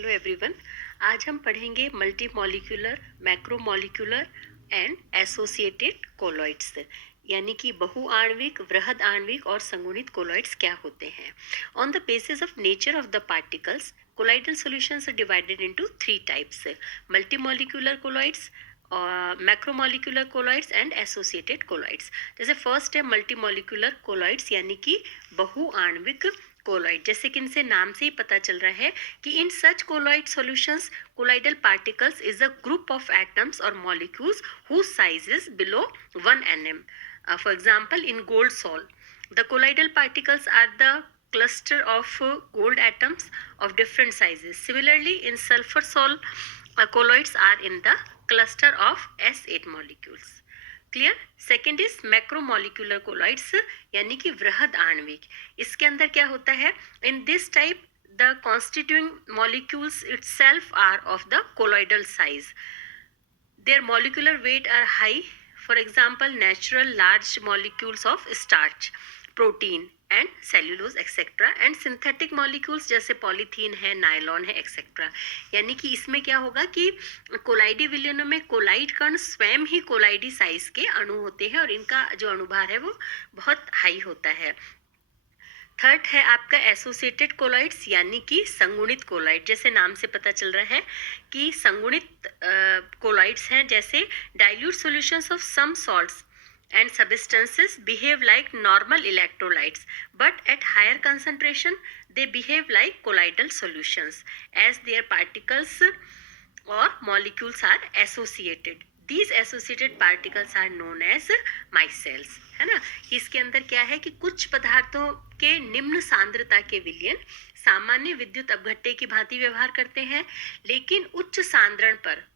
Hello everyone. आज हम पढ़ेंगे multi molecular, macromolecular and associated colloids, यानी कि बहुआण्विक, वृहद आणविक और संगुणित कोलॉइड्स क्या होते हैं। On the basis of nature of the particles, colloidal solutions are divided into three types: multimolecular colloids, macromolecular colloids and associated colloids. जैसे फर्स्ट है मल्टीमोलिकुलर कोलॉइड्स, यानी कि बहुआण्विक कोलॉइड। जैसे कि इनसे नाम से ही पता चल रहा है कि in such colloid solutions colloidal particles is a group of atoms और molecules whose size is below 1 nm. For example, in gold sol, the colloidal particles are the cluster of gold atoms of different sizes. Similarly, in sulfur sol, colloids are in the cluster of S8 molecules. Clear. Second is macromolecular colloids, यानी कि वृहद आणविक। इसके अंदर क्या होता है, in this type the constituting molecules itself are of the colloidal size, their molecular weight are high. For example, natural large molecules of starch, protein and cellulose etcetera, and synthetic molecules जैसे polythene है, nylon है etcetera. यानी कि इसमें क्या होगा कि कोलाइडी विलयनों में कोलाइड कण स्वयं ही कोलाइडी साइज के अणु होते हैं और इनका जो अणुभार है वो बहुत हाई होता है। थर्ड है आपका एसोसिएटेड कोलॉइड्स, यानी कि संगुणित कोलॉइड। जैसे नाम से पता चल रहा है कि संगुणित कोलॉइड्स हैं, जैसे dilute solutions of some salts and substances behave like normal electrolytes, but at higher concentration they behave like colloidal solutions as their particles or molecules are associated. These associated particles are known as micelles, है ना। इसके अंदर क्या है कि कुछ पदार्थों के निम्न सांद्रता के विलयन सामान्य विद्युत अपघट्य की भांति व्यवहार करते हैं, लेकिन उच्च सांद्रण पर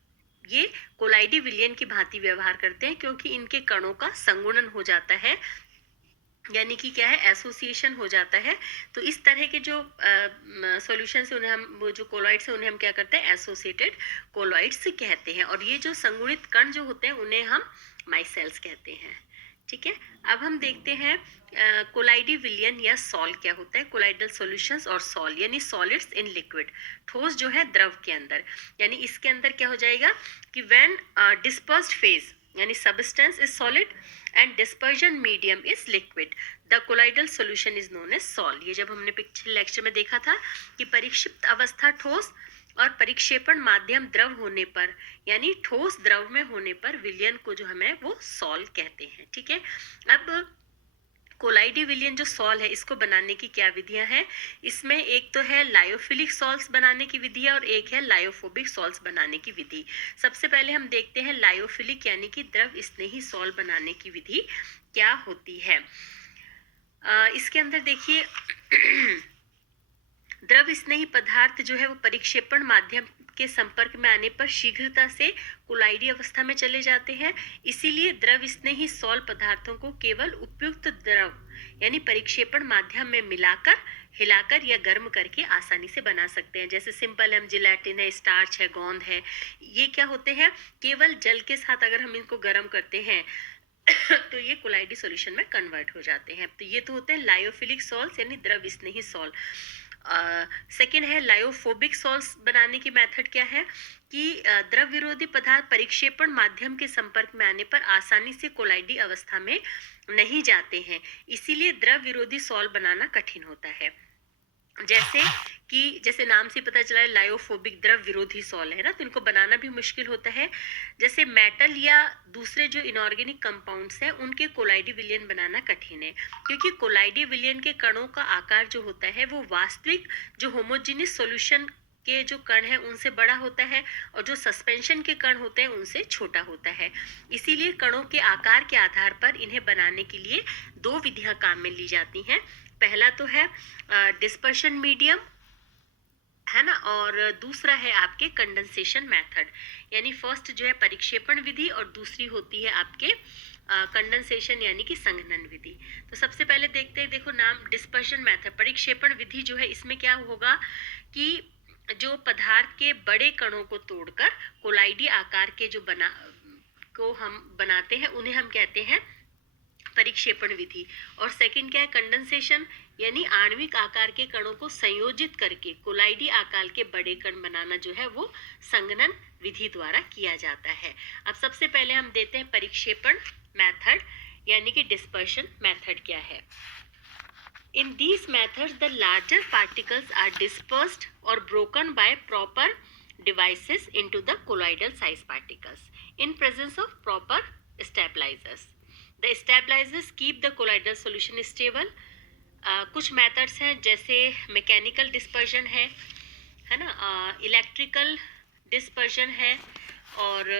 ये कोलाइडी विलयन की भांति व्यवहार करते हैं, क्योंकि इनके कणों का संगुणन हो जाता है, यानी कि क्या है, एसोसिएशन हो जाता है। तो इस तरह के जो सॉल्यूशन से उन्हें हम, वो जो कोलॉइड्स हैं उन्हें हम क्या करते हैं, एसोसिएटेड कोलॉइड्स कहते हैं। और ये जो संगुणित कण जो होते हैं उन्हें हम माइसेल्स कहते हैं। ठीक है, अब हम देखते हैं कोलाइडी विलयन या सॉल क्या होता है। कोलाइडल सॉल्यूशंस और सॉल, यानी सॉलिड्स इन लिक्विड, ठोस जो है द्रव के अंदर। यानी इसके अंदर क्या हो जाएगा कि व्हेन डिस्पर्स्ड फेज, यानी substance is solid and dispersion medium is liquid, the colloidal solution is known as sol. ये जब हमने पिछले लेक्चर में देखा था कि परिक्षिप्त अवस्था ठोस और परिक्षेपण माध्यम द्रव होने पर, यानी ठोस द्रव में होने पर विलयन को जो हमें वो सॉल कहते हैं। ठीक है, अब कोलाइडी विलयन जो सॉल है इसको बनाने की क्या विधियां हैं। इसमें एक तो है लायोफिलिक सॉल्ट्स बनाने की विधि और एक है लायोफोबिक सॉल्ट्स बनाने की विधि। सबसे पहले हम देखते हैं लायोफिलिक, यानी कि द्रव स्नेही सॉल बनाने की विधि क्या होती है। इसके अंदर देखिए द्रव स्नेही पदार्थ जो है वो परिक्षेपण माध्यम के संपर्क में आने पर शीघ्रता से कोलाइडी अवस्था में चले जाते हैं। इसीलिए द्रव स्नेही सॉल पदार्थों को केवल उपयुक्त द्रव, यानी परिक्षेपण माध्यम में मिलाकर, हिलाकर या गर्म करके आसानी से बना सकते हैं। जैसे सिंपल है, जिलेटिन है, स्टार्च है, गोंद है, ये क्या होते हैं, केवल जल के साथ अगर हम इनको गर्म करते हैं तो ये कोलाइडी सॉल्यूशन में कन्वर्ट हो जाते हैं। तो ये तो होते हैं लायोफिलिक सॉल्ट्स, यानी द्रव स्नेही सॉल। सेकेंड है लायोफोबिक सॉल्ट्स बनाने की मेथड क्या है कि द्रव विरोधी पदार्थ परिक्षेपण माध्यम के संपर्क में आने पर आसानी से कोलाइडी अवस्था में नहीं जाते हैं, इसीलिए द्रव विरोधी सॉल बनाना कठिन होता है। जैसे नाम से पता चला है लायोफोबिक, द्रव विरोधी सॉल है ना, तो इनको बनाना भी मुश्किल होता है। जैसे मेटल या दूसरे जो इनऑर्गेनिक कंपाउंड्स हैं उनके कोलाइडी विलयन बनाना कठिन है, क्योंकि कोलाइडी विलयन के कणों का आकार जो होता है वो वास्तविक जो होमोजेनियस सॉल्यूशन के जो कण है उनसे बड़ा होता है और जो सस्पेंशन के कण होते हैं उनसे छोटा होता है। इसीलिए कणों के आकार के आधार पर इन्हें बनाने के लिए दो विधियां काम में ली जाती हैं। पहला तो है डिस्पर्शन मीडियम, है ना, और दूसरा है आपके कंडेंसेशन मेथड। यानी फर्स्ट जो है परिक्षेपण विधि और दूसरी होती है आपके कंडेंसेशन, यानी कि संघनन विधि। तो सबसे पहले देखते हैं, देखो नाम डिस्पर्शन मेथड, परिक्षेपण विधि जो है इसमें क्या होगा कि जो पदार्थ के बड़े कणों को तोड़कर कोलाइडी आकार के जो हम बनाते हैं उन्हें हम कहते हैं परिक्षेपण विधि। और सेकंड क्या है, कंडेंसेशन, यानी आणविक आकार के कणों को संयोजित करके कोलाइडी आकार के बड़े कण बनाना जो है वो संघनन विधि द्वारा किया जाता है। अब सबसे पहले हम देते हैं परिक्षेपण मेथड, यानी कि डिस्पर्शन मेथड क्या है। In these methods, the larger particles are dispersed or broken by proper devices into the colloidal size particles in presence of proper stabilizers. The stabilizers keep the colloidal solution stable. कुछ methods हैं जैसे mechanical dispersion है ना, electrical dispersion है, और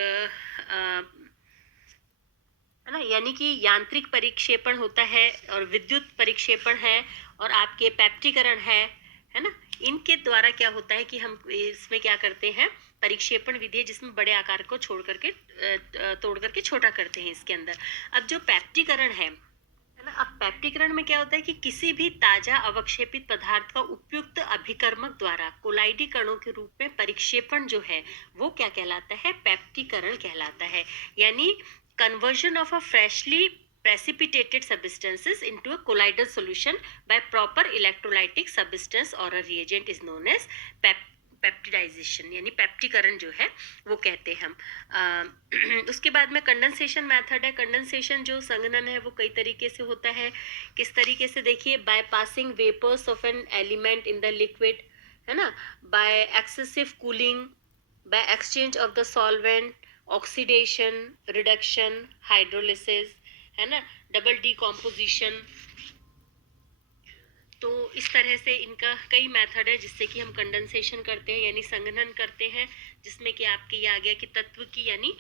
है ना, यानी कि यांत्रिक परिक्षेपण होता है और विद्युत परिक्षेपण है और आपके पैप्टिकरण है ना। इनके द्वारा क्या होता है कि हम इसमें क्या करते हैं, परिक्षेपण विधि है जिसमें बड़े आकार को छोड़ करके तोड़ करके छोटा करते हैं इसके अंदर। अब जो पैप्टिकरण है ना, अब पैप्टिकरण में क्या होता है कि किसी भी ताजा अवक्षेपित पदार्थ का उपयुक्त अभिकर्मक द्वारा कोलाइडी कणों के रूप में परिक्षेपण जो है वो क्या कहलाता है, पैप्टिकरण कहलाता है। यानी conversion of a freshly precipitated substances into a colloidal solution by proper electrolytic substance or a reagent is known as पेप्टिडाइजेशन, यानी पैप्टिकरण जो है वो कहते हैं हम। उसके बाद में कंडेंसेशन मेथड है। कंडेंसेशन जो संघनन है वो कई तरीके से होता है। किस तरीके से, देखिए, by passing vapours of an element in the liquid, है ना, by excessive cooling, by exchange of the solvent, oxidation, reduction, hydrolysis, है ना, डबल डीकॉम्पोजिशन। तो इस तरह से इनका कई मेथड है जिससे कि हम कंडेंसेशन करते हैं यानी संघनन करते हैं, जिसमें कि आपके ये आ गया कि तत्व की यानी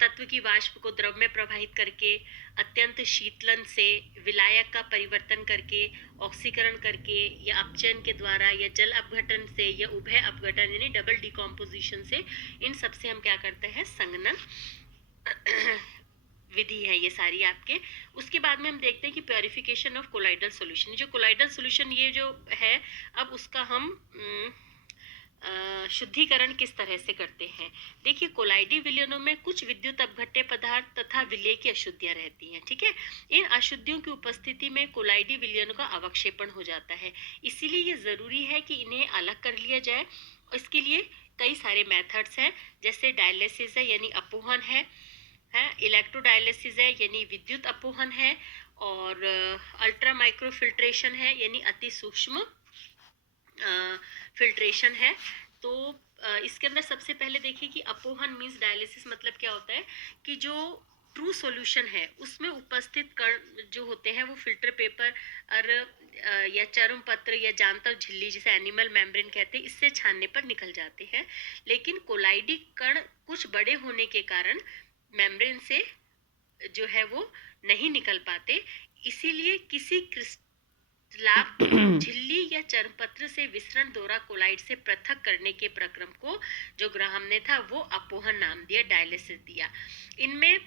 तत्व की वाष्प को द्रव में प्रवाहित करके, अत्यंत शीतलन से विलायक का परिवर्तन करके, ऑक्सीकरण करके, या अपचयन के द्वारा, या जल अपघटन से, या उभय अपघटन यानी डबल डिकॉम्पोजिशन से, इन सब से हम क्या करते हैं, संघनन विधि है ये सारी आपके। उसके बाद में हम देखते हैं कि प्योरिफिकेशन ऑफ कोलाइडल सॉल्यूशन। जो कोलाइडल सॉल्यूशन ये जो है, अब उसका हम शुद्धिकरण किस तरह से करते हैं। देखिए, कोलाइडी विलयनों में कुछ विद्युत अपघट्य पदार्थ तथा विलय की अशुद्धियां रहती हैं, ठीक है। इन अशुद्धियों की उपस्थिति में कोलाइडी विलयनों का अवक्षेपण हो जाता है, इसीलिए ये जरूरी है कि इन्हें अलग कर लिया जाए। इसके लिए कई सारे मेथड्स हैं, जैसे डायलिसिस है यानी अपोहन है, इलेक्ट्रोडायलिसिस है यानी विद्युत अपोहन है, और अल्ट्रा माइक्रो फिल्ट्रेशन है यानी अति सूक्ष्म फिल्ट्रेशन है। तो इसके अंदर सबसे पहले देखिए कि अपोहन मीन्स डायलिसिस मतलब क्या होता है कि जो ट्रू सॉल्यूशन है उसमें उपस्थित कण जो होते हैं वो फिल्टर पेपर और या चर्म पत्र या जानतर झिल्ली जिसे एनिमल मेम्ब्रेन कहते हैं, इससे छानने पर निकल जाते हैं। लेकिन कोलाइडी कण कुछ बड़े होने के कारण मेम्ब्रेन से जो है वो नहीं निकल पाते, इसीलिए किसी क्रिस्टलाभ झिल्ली या चर्मपत्र से विसरण द्वारा कोलाइड से पृथक करने के प्रक्रम को जो ग्राहम ने था वो अपोहन नाम दिया, डायलिसिस दिया। इनमें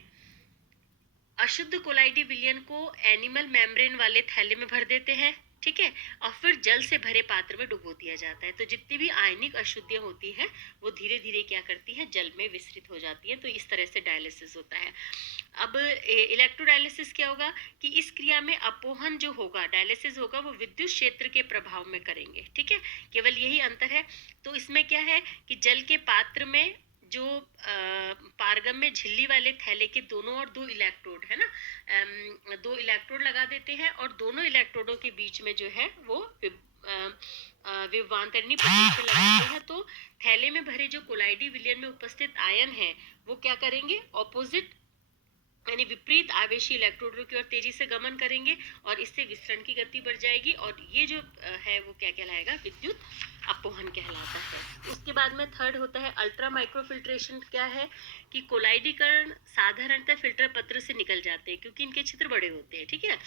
अशुद्ध कोलाइडी विलयन को एनिमल मेम्ब्रेन वाले थैले में भर देते हैं, ठीक है, और फिर जल से भरे पात्र में डुबो दिया जाता है। तो जितनी भी आयनिक अशुद्धियां होती हैं वो धीरे धीरे क्या करती हैं, जल में विस्तृत हो जाती हैं। तो इस तरह से डायलिसिस होता है। अब इलेक्ट्रोडायलिसिस क्या होगा कि इस क्रिया में अपोहन जो होगा, डायलिसिस होगा, वो विद्युत क्षेत्र के प्रभाव में करेंगे, ठीक है, केवल यही अंतर है। तो इसमें क्या है कि जल के पात्र में जो पारगम में झिल्ली वाले थैले के दोनों ओर दो इलेक्ट्रोड है ना, दो इलेक्ट्रोड लगा देते हैं और दोनों इलेक्ट्रोडों के बीच में जो है वो विभवांतरणी पोटेंशियल लगाते हैं। तो थैले में भरे जो कोलाइडी विलयन में उपस्थित आयन है वो क्या करेंगे, ऑपोजिट यानी विपरीत आवेशी इलेक्ट्रोडों की ओर तेजी से गमन करेंगे और इससे विसरण की गति बढ़ जाएगी, और ये जो है वो क्या कहलाएगा, विद्युत अपोहन कहलाता है। उसके बाद में थर्ड होता है अल्ट्रा माइक्रोफिल्ट्रेशन। क्या है कि कोलाइडी कण साधारणतः फिल्टर पत्र से निकल जाते हैं क्योंकि इनके छिद्र बड़े होते हैं, ठीक है।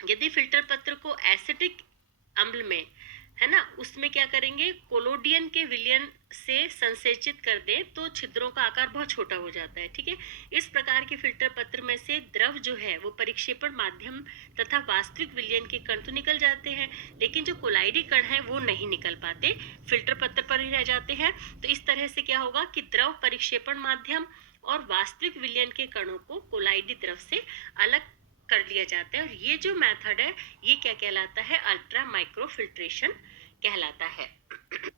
यदि फिल्टर पत्र को एसिटिक अम्ल में है ना, उसमें क्या करेंगे, कोलोडियन के विलयन से संसेचित कर दें तो छिद्रों का आकार बहुत छोटा हो जाता है, ठीक है। इस प्रकार के फिल्टर पत्र में से द्रव जो है वो परिक्षेपण माध्यम तथा वास्तविक विलयन के कण तो निकल जाते हैं, लेकिन जो कोलाइडी कण है वो नहीं निकल पाते, फिल्टर पत्र पर ही रह जाते हैं। तो इस तरह से क्या होगा कि द्रव परिक्षेपण माध्यम और वास्तविक विलयन के कणों को कोलाइडी द्रव से अलग कर लिया जाता है। और ये जो मेथड है ये क्या कहलाता है? अल्ट्रा माइक्रो फिल्ट्रेशन कहलाता है।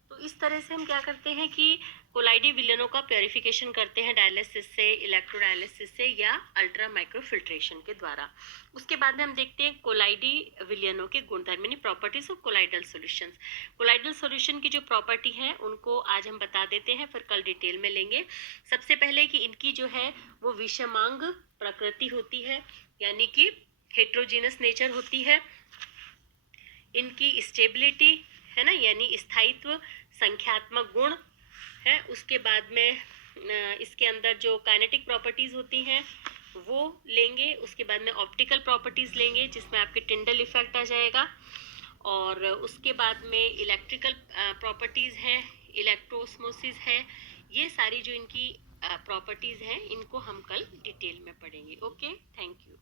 तो इस तरह से हम क्या करते हैं कि कोलाइडी विलयनों का प्योरिफिकेशन करते हैं डायलिसिस से, इलेक्ट्रोडायलिसिस से या अल्ट्रा माइक्रो फिल्ट्रेशन के द्वारा। उसके बाद में हम देखते हैं कोलाइडी विलयनों के गुणधर्म यानी properties of colloidal solutions. Colloidal solution की जो प्रॉपर्टी है उनको आज हम बता देते हैं, फिर कल डिटेल में लेंगे। सबसे पहले कि इनकी जो है वो विषमांग प्रकृति होती है, यानी कि हेट्रोजीनस नेचर होती है। इनकी स्टेबिलिटी है ना, यानी स्थायित्व, संख्यात्मक गुण है। उसके बाद में इसके अंदर जो काइनेटिक प्रॉपर्टीज होती हैं वो लेंगे। उसके बाद में ऑप्टिकल प्रॉपर्टीज लेंगे जिसमें आपके टिंडल इफेक्ट आ जाएगा। और उसके बाद में इलेक्ट्रिकल प्रॉपर्टीज हैं, इलेक्ट्रोस्मोसिस है। ये सारी जो इनकी प्रॉपर्टीज हैं इनको हम कल डिटेल में पढ़ेंगे। Okay, thank you.